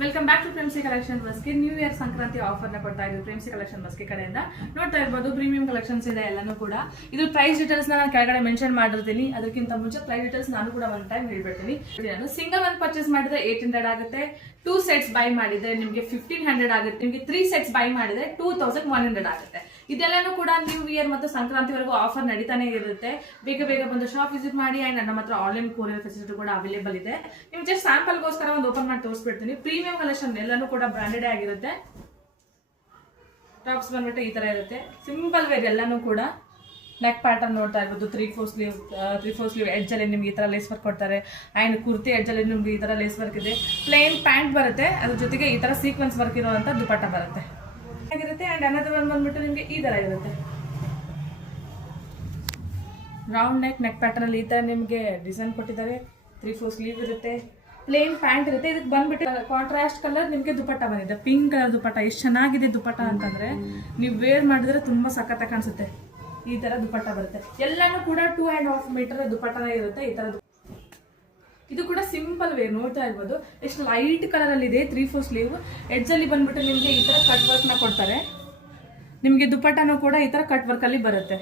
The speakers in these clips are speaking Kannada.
ವೆಲ್ಕಮ್ ಬ್ಯಾಕ್ ಟು ಪ್ರೇಮ್ಸಿ ಕಲೆಕ್ಷನ್ ಬಸ್ಗೆ ನ್ಯೂ ಇಯರ್ ಸಂಕ್ರಾಂತಿ ಆಫರ್ ನ ಕೊಡ್ತಾ ಇದ್ದೀವಿ ಪ್ರೇಮ್ಸಿ ಕಲೆಕ್ಷನ್ ಬಸ್ಗೆ ಕಡೆಯಿಂದ ನೋಡ್ತಾ ಇರ್ಬೋದು ಪ್ರೀಮಿಯಂ ಕಲೆಕ್ಷನ್ಸ್ ಇದೆ ಎಲ್ಲಾನು ಕೂಡ ಇದು ಪ್ರೈಸ್ ಡೀಟೇಲ್ಸ್ ನಾನು ಕೆಳಗಡೆ ಮೆನ್ಷನ್ ಮಾಡಿರ್ತೀನಿ ಅದಕ್ಕಿಂತ ಮುಂಚೆ ಪ್ರೈಸ್ ಡೀಟೇಲ್ಸ್ ನಾನು ಕೂಡ ಒಂದು ಟೈಮ್ ಹೇಳ್ಬಿಡ್ತೀನಿ ನಾನು ಸಿಂಗಲ್ ಒಂದು ಪರ್ಚೇಸ್ ಮಾಡಿದ್ರೆ 800 ಆಗುತ್ತೆ 2 ಸೆಟ್ಸ್ ಬೈ ಮಾಡಿದ್ರೆ ನಿಮಗೆ 1500 ಆಗುತ್ತೆ ನಿಮಗೆ 3 ಸೆಟ್ಸ್ ಬೈ ಮಾಡಿದ್ರೆ 2100 ಆಗುತ್ತೆ ಇದೆಲ್ಲನೂ ಕೂಡ ನ್ಯೂ ಇಯರ್ ಮತ್ತು ಸಂಕ್ರಾಂತಿವರೆಗೂ ಆಫರ್ ನಡೀತಾನೆ ಇರುತ್ತೆ ಬೇಗ ಬೇಗ ಬಂದು ಶಾಪ್ ವಿಸಿಟ್ ಮಾಡಿ ಅಂಡ್ ನಮ್ಮ ಹತ್ರ ಆನ್ಲೈನ್ ಕೊರಿಯರ್ ಫೆಸಿಲಿಟಿ ಕೂಡ ಅವೈಲೇಬಲ್ ಇದೆ ನಿಮ್ಗೆ ಜಸ್ಟ್ ಸ್ಯಾಂಪಲ್ಗೋಸ್ಕರ ಒಂದು ಓಪನ್ ಮಾಡಿ ತೋರಿಸ್ಬಿಡ್ತೀನಿ ಪ್ರೀಮಿಯಂ ಕಲೆಕ್ಷನ್ ಎಲ್ಲಾನು ಕೂಡ ಬ್ರಾಂಡೆಡ್ ಆಗಿರುತ್ತೆ ಟಾಪ್ಸ್ ಬಂದ್ಬಿಟ್ಟು ಈ ತರ ಇರುತ್ತೆ ಸಿಂಪಲ್ ವೇರ್ ಎಲ್ಲಾನು ಕೂಡ ನೆಕ್ ಪ್ಯಾಟರ್ನ್ ನೋಡ್ತಾ ಇರ್ಬೋದು 3/4 ಸ್ಲೀವ್ ಎಡ್ಜ್ ಅಲ್ಲಿ ನಿಮ್ಗೆ ಈ ತರ ಲೇಸ್ ವರ್ಕ್ ಕೊಡ್ತಾರೆ ಅಂಡ್ ಕುರ್ತಿ ಎಡ್ಜ್ ಅಲ್ಲಿ ನಿಮ್ಗೆ ಈ ತರ ಲೇಸ್ ವರ್ಕ್ ಇದೆ ಪ್ಲೇನ್ ಪ್ಯಾಂಟ್ ಬರುತ್ತೆ ಅದ್ರ ಜೊತೆಗೆ ಈ ತರ ಸೀಕ್ವೆನ್ಸ್ ವರ್ಕ್ ಇರುವಂತ ದುಪಟ್ಟ ಬರುತ್ತೆ ಆಗಿರುತ್ತೆ ಅಂಡ್ ಅನದರ್ ಒನ್ ಬಂದ್ಬಿಟ್ಟು ನಿಮ್ಗೆ ಈ ತರ ಇರುತ್ತೆ ರೌಂಡ್ ನೆಕ್ ಪ್ಯಾಟರ್ನ್ ಅಲ್ಲಿ ಈ ತರ ನಿಮ್ಗೆ ಡಿಸೈನ್ ಕೊಟ್ಟಿದ್ದಾರೆ 3/4 ಸ್ಲೀವ್ ಇರುತ್ತೆ ಪ್ಲೇನ್ ಪ್ಯಾಂಟ್ ಇರುತ್ತೆ ಇದಕ್ಕೆ ಬಂದ್ಬಿಟ್ಟು ಕಾಂಟ್ರಾಸ್ಟ್ ಕಲರ್ ನಿಮ್ಗೆ ದುಪಟ್ಟ ಬಂದಿದೆ ಪಿಂಕ್ ಕಲರ್ ದುಪಟ್ಟ ಎಷ್ಟು ಚೆನ್ನಾಗಿದೆ ದುಪಟ್ಟ ಅಂತಂದ್ರೆ ನೀವು ವೇರ್ ಮಾಡಿದ್ರೆ ತುಂಬಾ ಸಖತ್ ಕಾಣಿಸುತ್ತೆ ಈ ತರ ದುಪಟ್ಟ ಬರುತ್ತೆ ಎಲ್ಲಾನು ಕೂಡ 2.5 ಮೀಟರ್ ದುಪಟ್ಟನ ಇರುತ್ತೆ ಈ ತರ ಇದು ಕೂಡ ಸಿಂಪಲ್ ವೇರ್ ನೋಡ್ತಾ ಇರ್ಬೋದು ಎಷ್ಟು ಲೈಟ್ ಕಲರ್ ಅಲ್ಲಿ ಇದೆ 3/4 ಸ್ಲೀವ್ ಎಡ್ಜ್ ಅಲ್ಲಿ ಬಂದ್ಬಿಟ್ಟು ನಿಮ್ಗೆ ಈ ತರ ಕಟ್ ವರ್ಕ್ ನ ಕೊಡ್ತಾರೆ ನಿಮ್ಗೆ ದುಪಟ್ಟನೂ ಕೂಡ ಈ ತರ ಕಟ್ ವರ್ಕ್ ಅಲ್ಲಿ ಬರುತ್ತೆ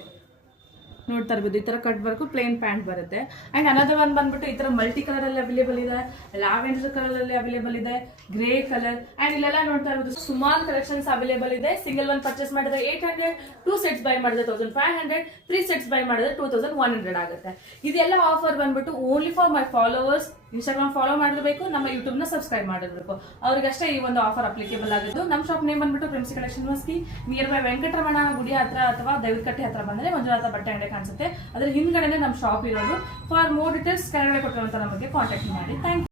ನೋಡ್ತಾ ಇರ್ಬೋದು ಈ ತರ ಕಟ್ ವರ್ಕ್ ಪ್ಲೇನ್ ಪ್ಯಾಂಟ್ ಬರುತ್ತೆ ಅಂಡ್ ಅನದರ್ ಒನ್ ಬಂದ್ಬಿಟ್ಟು ಈ ತರ ಮಲ್ಟಿ ಕಲರ್ ಅಲ್ಲಿ ಅವೈಲೇಬಲ್ ಇದೆ ಲ್ಯಾವೆಂಡರ್ ಕಲರ್ ಅಲ್ಲಿ ಅವೈಲೇಬಲ್ ಇದೆ ಗ್ರೇ ಕಲರ್ ಅಂಡ್ ಇಲ್ಲೆಲ್ಲ ನೋಡ್ತಾ ಇರ್ಬೋದು ಸುಮಾರು ಕಲೆಕ್ಷನ್ಸ್ ಅವೈಲೇಬಲ್ ಇದೆ ಸಿಂಗಲ್ ಒನ್ ಪರ್ಚೇಸ್ ಮಾಡಿದ್ರೆ 800 2 ಸೆಟ್ಸ್ ಬೈ ಮಾಡಿದ್ರೆ 1500 3 ಸೆಟ್ಸ್ ಬೈ ಮಾಡಿದ್ರೆ 2100 ಆಗುತ್ತೆ ಇದೆಲ್ಲ ಆಫರ್ ಬಂದ್ಬಿಟ್ಟು only for my followers Instagram follow ಮಾಡಿರ್ಬೇಕು ನಮ್ಮ ಯೂಟ್ಯೂಬ್ ನ ಸಬ್ಸ್ಕ್ರೈಬ್ ಮಾಡಿರ್ಬೇಕು ಅವ್ರಿಗಷ್ಟೇ ಈ ಒಂದು ಆಫರ್ ಅಪ್ಲಿಕೇಬಲ್ ಆಗಿದ್ದು ನಮ್ಮ ಶಾಪ್ ನೇಮ್ ಬಂದ್ಬಿಟ್ಟು Premsi collection Maski near by Venkataramana ಗುಡಿ ಹತ್ರ ಅಥವಾ ದೈವಕಟ್ಟೆ ಹತ್ರ ಬಂದ್ರೆ ಮಂಜುನಾಥ ಬಟ್ಟೆ ಅಂಗಡಿ ಕಾಣಿಸುತ್ತೆ ಅದ್ರ ಹಿಂದ್ಗಡೆನೆ ನಮ್ಮ ಶಾಪ್ ಇರೋದು ಫಾರ್ ಮೋರ್ ಡೀಟೇಲ್ಸ್ ಕೆಳಗಡೆ ಕೊಟ್ಟಿರುವಂತ ನಮಗೆ ಕಾಂಟ್ಯಾಕ್ಟ್ ಮಾಡಿ ಥ್ಯಾಂಕ್ ಯು